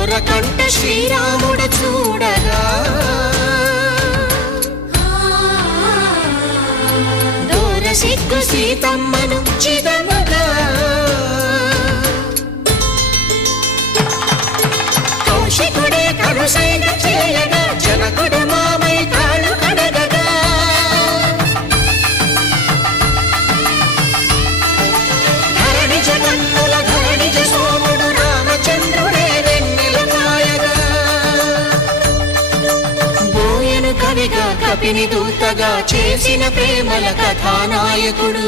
దొరకంట శ్రీరాముడు చూడగా దూర సిగ్గు సీతమ్మను చిదమగా కౌశికుడే కరుసైన చేయగా జనకుడు మామై కాళ్ళు కడగగా ధరణి జగన్నుల ధరణిజ సోముడు రామచంద్రుడే వెన్నెల కాయగా బోయను కవిగా కపిని దూతగా చేసిన ప్రేమల కథానాయకుడు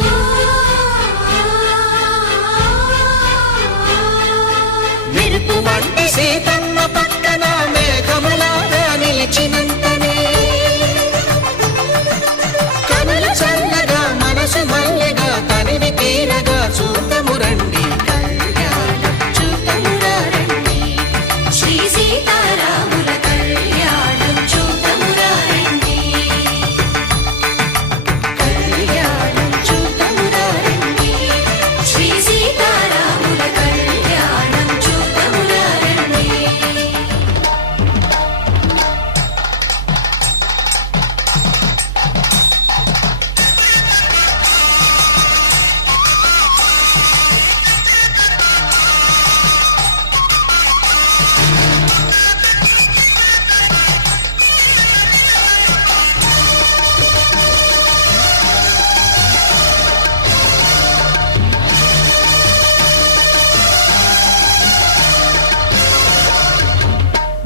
మెరుపు వంటి సీతమ్మ పక్కన మేఘములాగా నిలిచినంతనే కనులు చల్లగా మనసు మల్లెగా తనివి తీరగా చూతము రండి కళ్యాణం చూతమురా రండి శ్రీ సీతారాముల కళ్యాణం చూతమురా రండి కళ్యాణం చూతమురా రండి శ్రీ సీతారాముల కళ్యాణం చూతమురా రండి.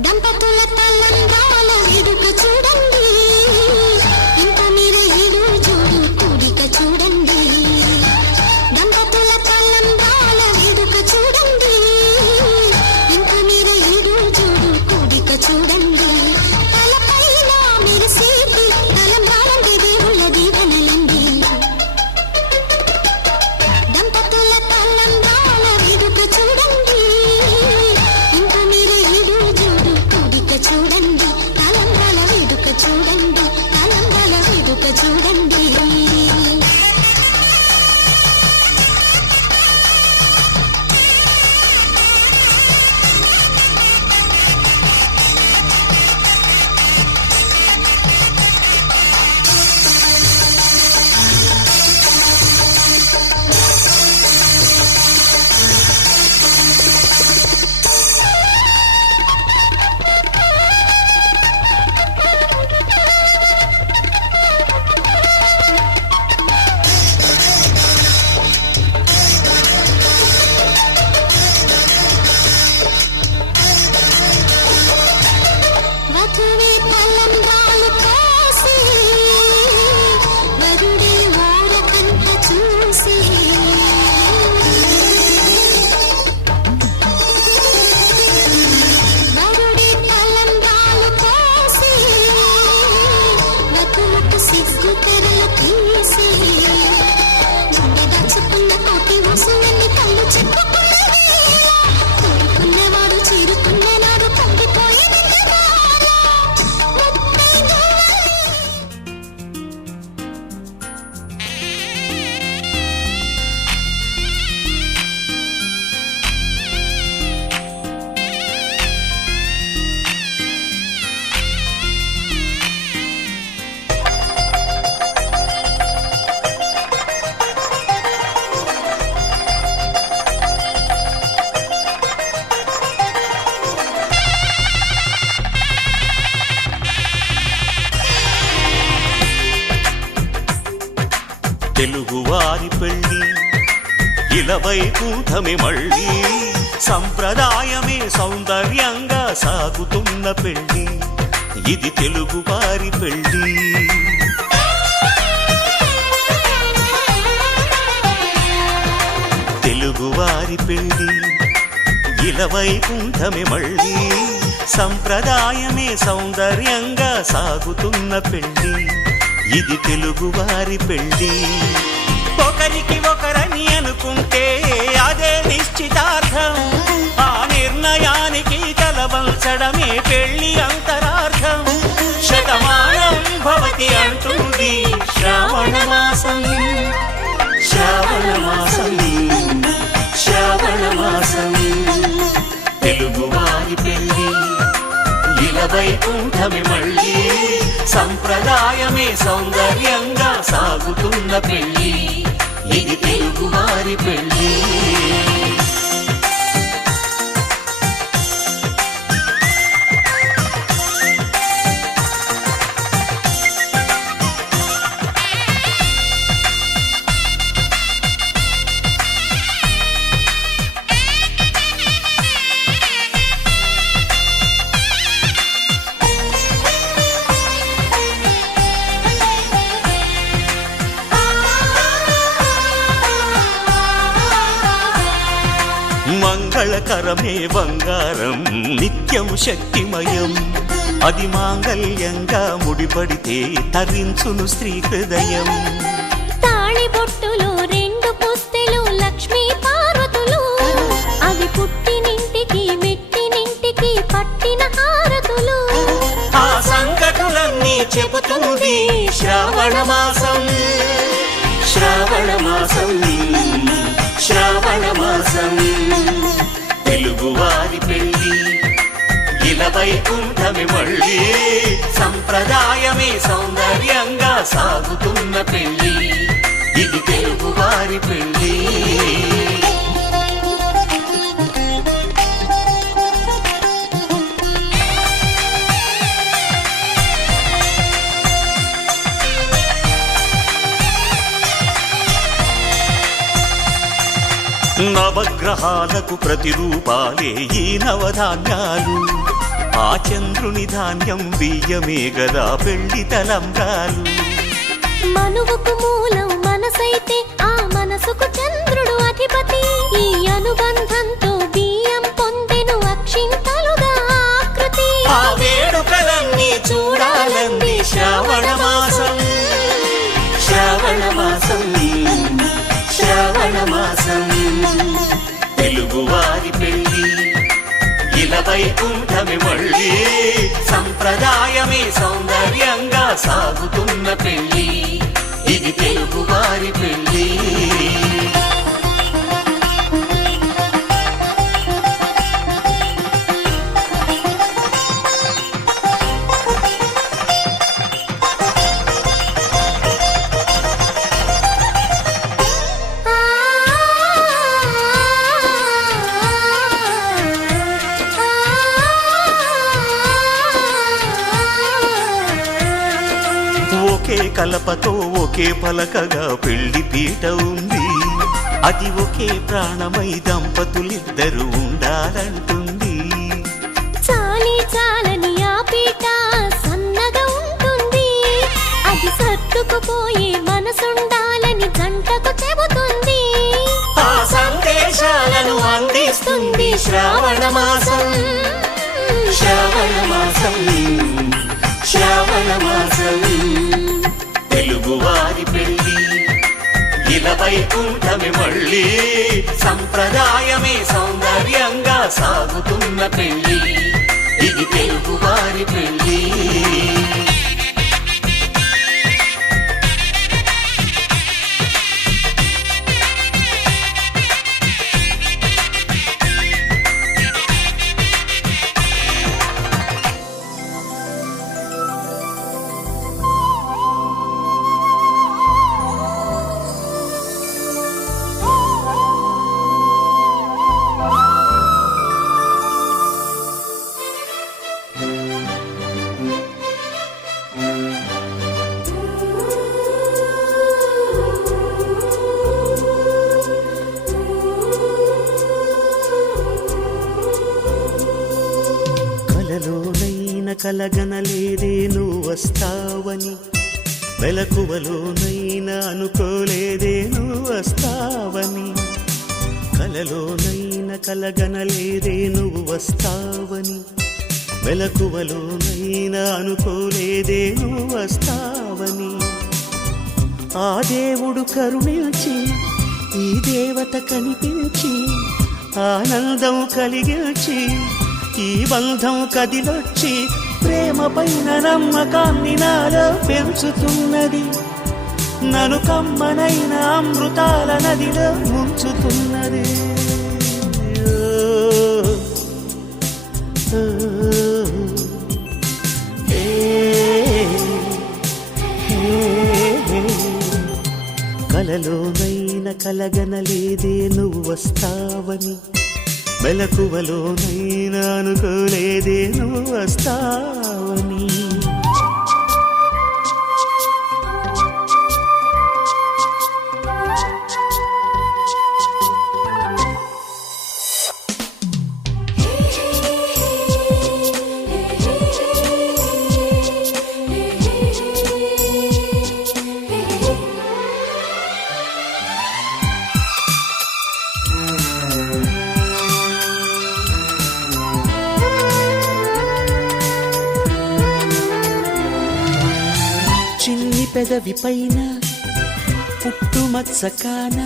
దంపతుల తలంబ్రాల వేడుక చూడండి ఇంత మీరే ఎదురు చూడు కూడిక చూడండి దంపతుల తలంబ్రాల వేడుక చూడండి ఇంత మీరే ఎదురు చూడు కూడిక చూడండి తలపైన మెరిసేటి తలంబ్రాలండి దేవుళ్ళ దీవెనలండి దంపతుల తలంబ్రాల వేడుక చూడండి ఇంత మీరే ఎదురు చూడు కూడిక చూడండి తలంబ్రాల వేడుక చూడండి తలంబ్రాల వేడుక చూడండి. వధువే తలంబ్రాలు పోసి వరుడే ఓరకంట చూసి వరుడే తలంబ్రాలు పోసి వధువుకు సిగ్గు తెరలు తీసి దాచుకున్న కోటి వసులన్నీ కళ్ళు చెప్పుకున్నవి కోరుకున్నవాడు చేరుకున్ననాడు పండిపోయి తెలుగువారి పెళ్ళి ఇలవైకుంఠమే మళ్ళీ సంప్రదాయమే సౌందర్యంగా సాగుతున్న పెళ్ళి ఇది తెలుగువారి పెళ్ళి. తెలుగువారి పెళ్ళి ఇలవైకుంఠమే మళ్ళీ సంప్రదాయమే సౌందర్యంగా సాగుతున్న పెళ్ళి ఇది తెలుగువారి పెళ్ళి. ఒకరికి ఒకరని అనుకుంటే అదే నిశ్చితార్థం ఆ నిర్ణయానికి తలవంచడమే పెళ్ళి అంతరార్థం. శతమానం భవతి అంటుంది శ్రావణ మాసం శ్రావణ మాసం శ్రావణ మాసం తెలుగువారి తెలుగువారి పెళ్ళి ఇలవైకుంఠమే మళ్ళీ సంప్రదాయమే సౌందర్యంగా సాగుతున్న పెళ్ళి ఇది తెలుగువారి పెళ్ళి మంగళకరమే బంగారం నిత్యం శక్తిమయం అది మాంగళ్యంగా ముడిపడితే తరించును స్త్రీ హృదయం తాళిబొట్టులో 2 పుస్తెలు లక్ష్మీ పార్వతులు అవి పుట్టినింటికి మెట్టినింటికి పట్టిన హారతులు ఆ సంకటులన్నీ చెబుతుంది శ్రావణ మాసం శ్రావణ మాసం శ్రావణ మాసం తెలుగువారి పెళ్ళి ఇలవైకుంఠమే మళ్ళీ సంప్రదాయమే సౌందర్యంగా సాగుతున్న పెళ్ళి ఇది తెలుగువారి పెళ్ళి నవగ్రహాలకు ప్రతిరూపాలే ఈ నవధాన్యాలు ఆ చంద్రుని ధాన్యం బియ్యమే గదా పెళ్లి తలంబ్రాలు మనువుకు మూలం మనసైతే ఆ మనసుకు చంద్రుడు అధిపతి ఈ అనుబంధంతో బియ్యం పొందెను అక్షింతలుగా ఆకృతి ఆ వేడుకలన్నీ చూడాలంది శ్రావణ మాసం శ్రావణ మాసం శ్రావణ మాసం తెలుగువారి పెళ్ళి ఇలవైకుంఠమే మళ్ళీ సంప్రదాయమే సౌందర్యంగా సాగుతున్న పెళ్ళి ఇది తెలుగువారి పెళ్ళి ఒకే కలపతో ఒకే పలకగా పెళ్లి పీట ఉంది అది ఒకే ప్రాణమై దంపతులిద్దరూ ఉండాలంటుంది చాలి చాలని ఆ పీట సన్నగా ఉంటుంది అది సర్దుకుపోయే మనసుండాలని జంటకు చెబుతుంది ఆ సందేశాలను అందిస్తుంది శ్రావణ మాసం శ్రావణ మాసం శ్రావణ మాసం తెలుగువారి పెళ్ళి ఇలవైకుంఠమే మళ్ళీ సంప్రదాయమే సౌందర్యంగా సాగుతున్న పెళ్ళి ఇది తెలుగువారి పెళ్ళి కలగనలేదే నువ్వు వస్తావని మెలకువలోనైనా అనుకోలేదే నువ్వు వస్తావని కలలోనైనా కలగనలేదే నువ్వు వస్తావని మెలకువలోనైనా అనుకోలేదే నువ్వు వస్తావని ఆ దేవుడు కరుణించి ఈ దేవత కనిపించి ఆనందం కలిగించి ఈ బంధం కదిలొచ్చి ప్రేమ పైన నమ్మకాన్ని నాలో పెంచుతున్నది నన్ను కమ్మనైన అమృతాల నదిలో ముంచుతున్నది ఓ, ఏ, ఏ, కలలోనైన కలగనలేదే నువ్వు వస్తావని, మెలకువలోనైనా అనుకోలేదే నువ్వు వస్తావని. చిన్ని పెదవి పైన పుట్టుమచ్చ కాన,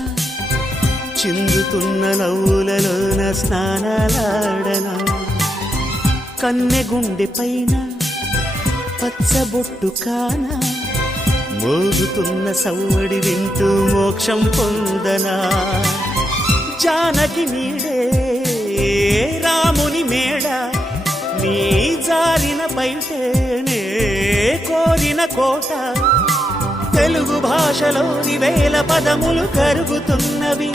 చిందుతున్న నవ్వులలోన స్నానాలాడనా, కన్నె గుండె పైన పచ్చబొట్టు కాన, మోగుతున్న సవ్వడి వింటూ మోక్షం పొందనా. జానకి నీడే రాముని మేడ, నీ జారిన బయటేనే కోరిన కోట. తెలుగు భాషలోని వేల పదములు కరుగుతున్నవి,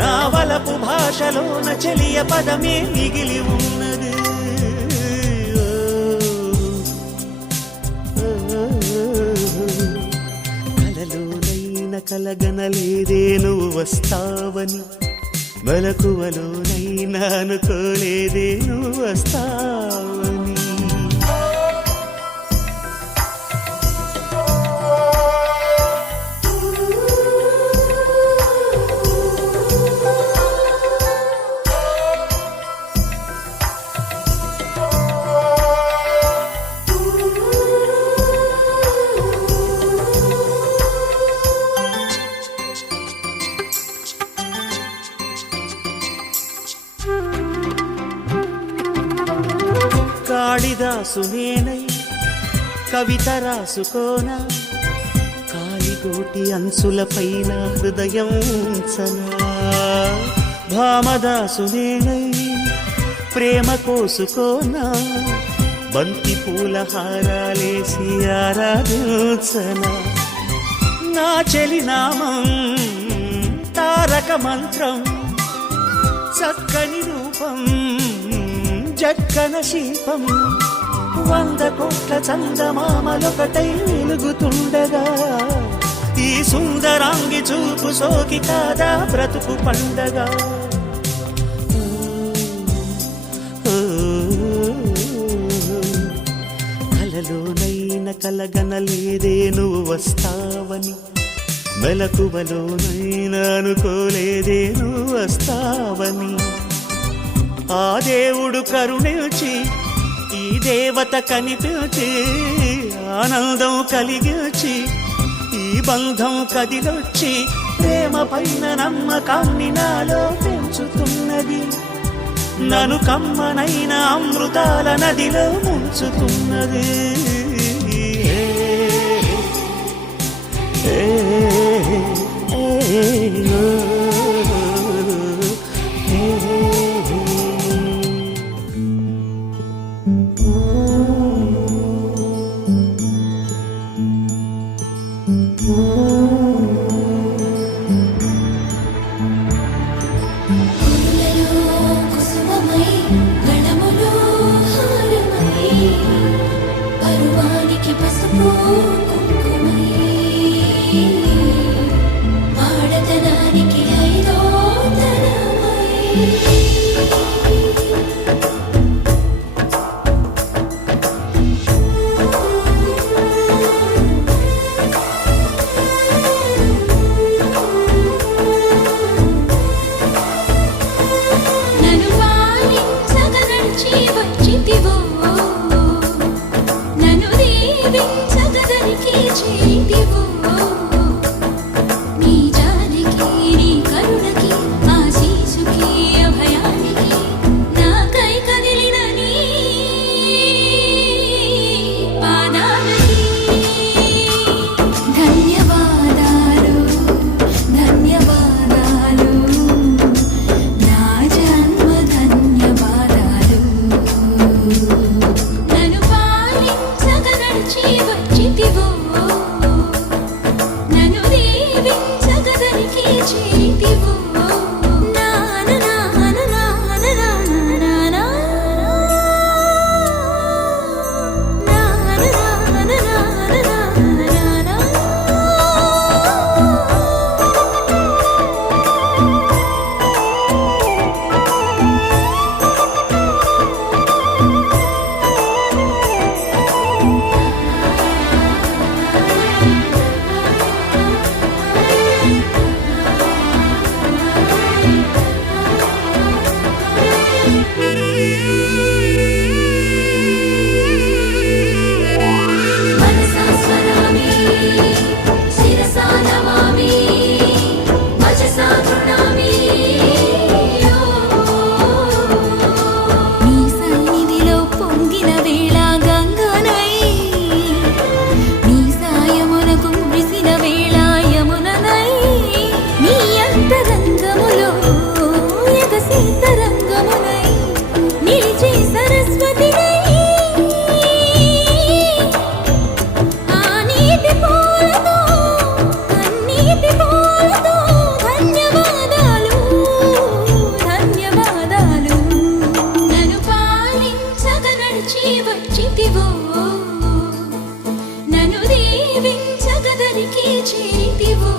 నా వలపు భాషలోన చెలియ పదమే మిగిలి ఉన్నది. కలలోనైన కలగనలేదే నువ్వు వస్తావని, మెలకువలోనైనా అనుకోలేదే నువ్వు వస్తావని. కాళిదాసు నేనై కవిత రాసుకోనా, కాలిగోటి అంచుల పైన హృదయం ఉంచనా. భామదాసు నేనై ప్రేమ కోసుకోనా, బంతి పూల హారాలేసి ఆరాధించనా. నా చెలి నామం తారక మంత్రం, చక్కని రూపం జక్కన శిల్పం. 100 కోట్ల చందమామలొకటై వెలుగుతుండగా, ఈ సుందరాంగి చూపు సోకి కాదా బ్రతుకు పండగ. కలలోనైన కలగనలేదే నువ్వు వస్తావని, మెలకువలోనైనా అనుకోలేదే నువ్వు వస్తావని. ఆ దేవుడు కరుణించి ఈ దేవత కనిపించి, ఆనందం కలిగించి ఈ బంధం కదిలొచ్చి, ప్రేమ పైన నమ్మకాన్ని నాలో పెంచుతున్నది, నన్ను కమ్మనైన అమృతాల నదిలో ముంచుతున్నది. పరువానికి పసుపు కుంకుమై, ఆడతనానికి నన్ను పాలించగా నడిచి వచ్చితివో నన్ను దీవించగా దరికి చేరితివో నన్ను దీవించగా దరికి చేరితివో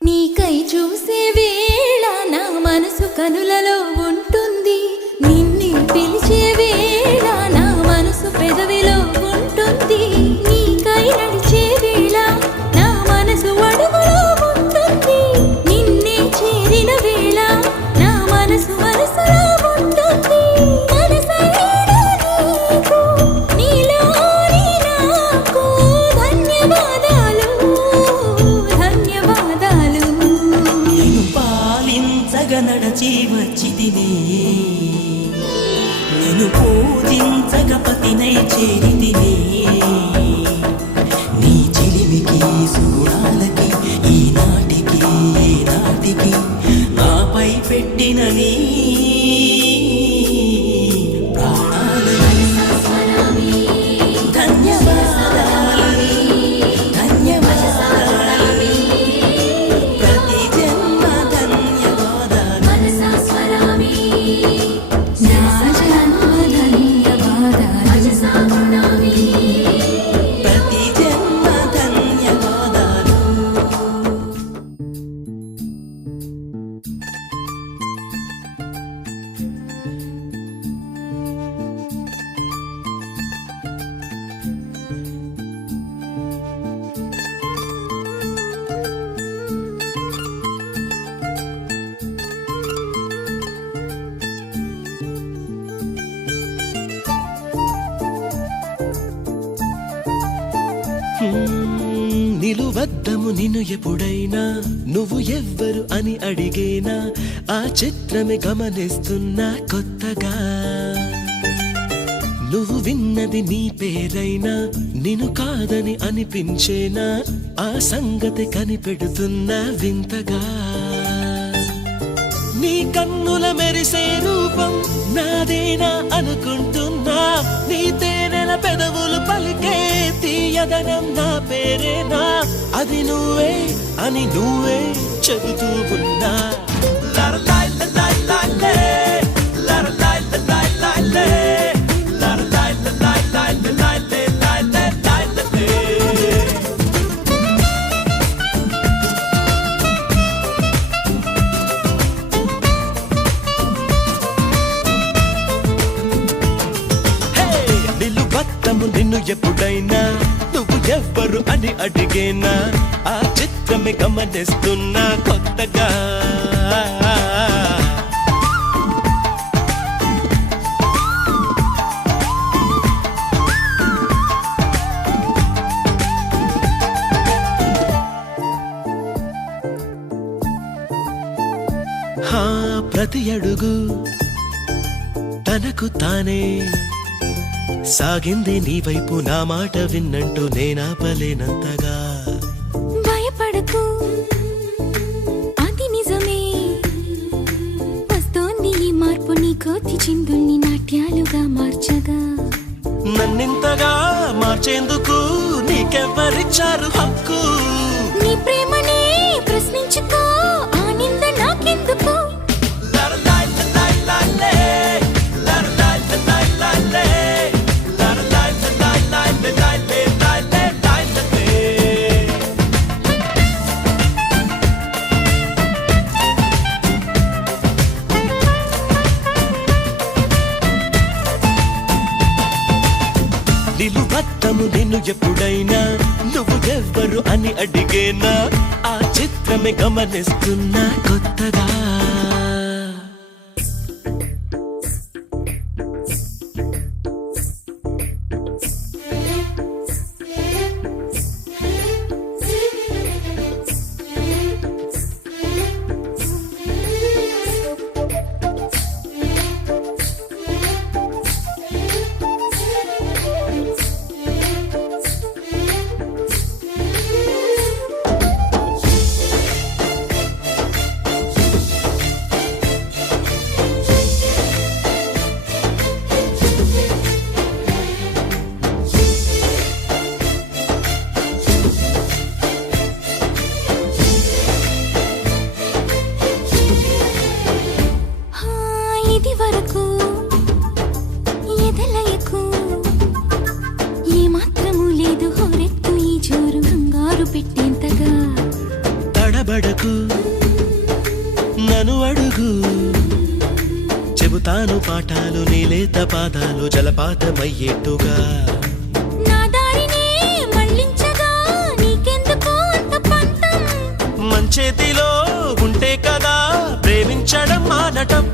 నీకై చూసే వేళ నా మనసు కనులలో ఉంటుంది నిన్నే పిలిచే వేళ నా మనసు పెదవిలో ఉంటుంది నీకై నడిచే వేళ నా మనసు అడుగులో ఉంటుంది నిన్నే చేరిన వేళ నా మనసు మనసులో ఉంటుంది మనసైన నీకు నీలోని నాకు ధన్యవాదాలు నడచి వచ్చితినే నేను పూజించగ పతినై చేరితినే నీ చిలిమికి సుగుణాలకి ఈనాటికి నాటికి నాపై పెట్టిన నీ నిలువద్దము నిన్ను ఎప్పుడైనా నువ్వు ఎవ్వరు అని అడిగేనా ఆ చిత్రమే గమనిస్తున్నా కొత్తగా నువ్వు విన్నది నీ పేరైనా నిన్ను కాదని అనిపించేనా ఆ సంగతి కనిపెడుతున్నా వింతగా నీ కన్నుల మెరిసే రూపం నాదేనా అనుకుంటున్నా నీ తేనెల పెదవులు పలికే తీయదనం నా పేరేనా అది నువ్వే అని నువ్వే చెబుతూ ఉన్నా ఎవ్వరు అని అడిగేనా ఆ చిత్రమే గమనిస్తున్నా కొత్తగా ప్రతి అడుగు తనకు తానే సాగింది నీ వైపు నా మాట విన్నంటూ నేనాపలేనంతగా భయపడకు అది నిజమే వస్తోంది ఈ మార్పు నీ కోతి చిందుల్ని నాట్యాలుగా మార్చగా నన్నింతగా మార్చేందుకు నీకెవ్వరిచ్చారు హక్కు నీ ప్రేమనే ప్రశ్నించుకో ఆ నింద నాకెందుకు నిలువత్తము నిన్ను ఎప్పుడైనా నువ్వు ఎవ్వరు అని అడిగేనా ఆ చిత్రమే గమనిస్తున్నా కొత్తగా ఇది వరకు ఎదలయకు ఏ మాత్రము లేదు హోరెత్తు ఈ జోరు కంగారు పెట్టేంతగా తడబడకు నన్ను అడుగు చెబుతాను పాఠాలు నీలేత పాదాలు జలపాతమయ్యేట్టుగా నా దారినే మళ్ళించగా నీకెందుకు అంత పంతం మంచేతిలో ఉంటే కదా ప్రేమించడం మానటం